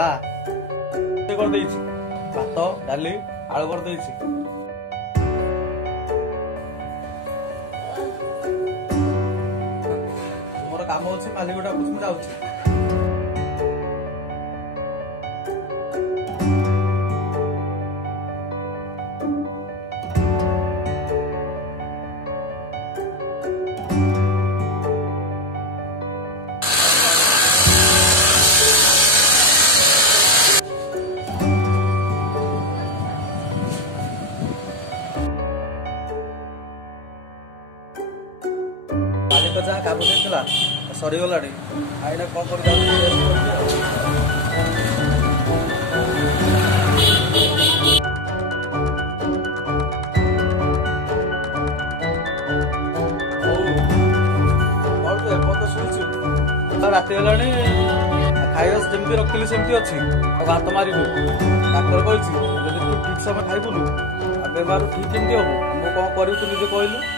कर देइछि भात डाली आलू कर देइछि। मोर काम अछि मालिक डाकुछि मु जाउछि। जहाँ काम देला सरीगला आईना कौन कर राति हेलानी खाଇବା जमी रखिली सेमती अच्छी हाथ मारिबू डाक्तर कही ठीक समय खाइबुलु बेमार ठीक केमती हम कौन करू तु निजे कहलु।